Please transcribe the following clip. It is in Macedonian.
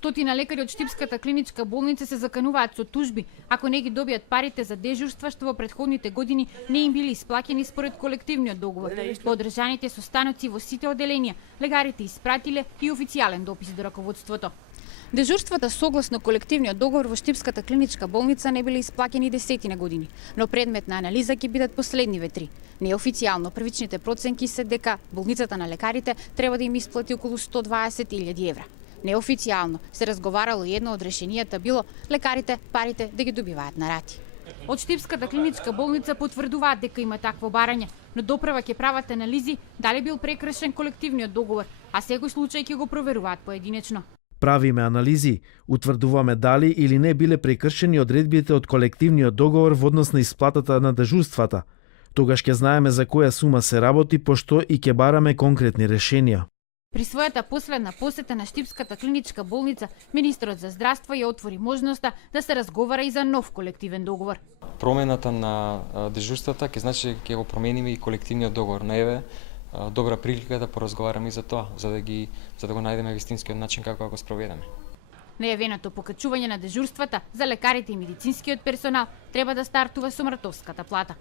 Стотина лекари од Штипската клиничка болница се закануваат со тужби ако не ги добијат парите за дежурства што во претходните години не им били исплаќени според колективниот договор. По одржаните состаноци во сите оделенија, лекарите испратиле и официјален допис до раководството. Дежурствата согласно колективниот договор во Штипската клиничка болница не биле исплаќени десетина години, но предмет на анализа ќе бидат последниве 3. Неофицијално првичните проценки се дека болницата на лекарите треба да им исплати околу 120.000 евра. Неофицијално се разговарало и едно од решенијата било лекарите парите да ги добиваат на рати. Од Штипската клиничка болница потврдуваат дека има такво барање, но доправа ќе прават анализи дали бил прекршен колективниот договор, а секој случај ќе го проверуваат поединечно. Правиме анализи, утврдуваме дали или не биле прекршени одредбите од колективниот договор во однос на исплатата на дежурствата. Тогаш ќе знаеме за која сума се работи, пошто и ќе бараме конкретни решенија. При својата последна посета на Штипската клиничка болница, министрот за здравство ја отвори можноста да се разговара и за нов колективен договор. Промената на дежурствата ќе значи ќе го промениме и колективниот договор. На еве добра прилика да поразговараме и за тоа, за да го најдеме вистинскиот начин како да го спроведеме. Најавеното покачување на дежурствата за лекарите и медицинскиот персонал треба да стартува со мартовската плата.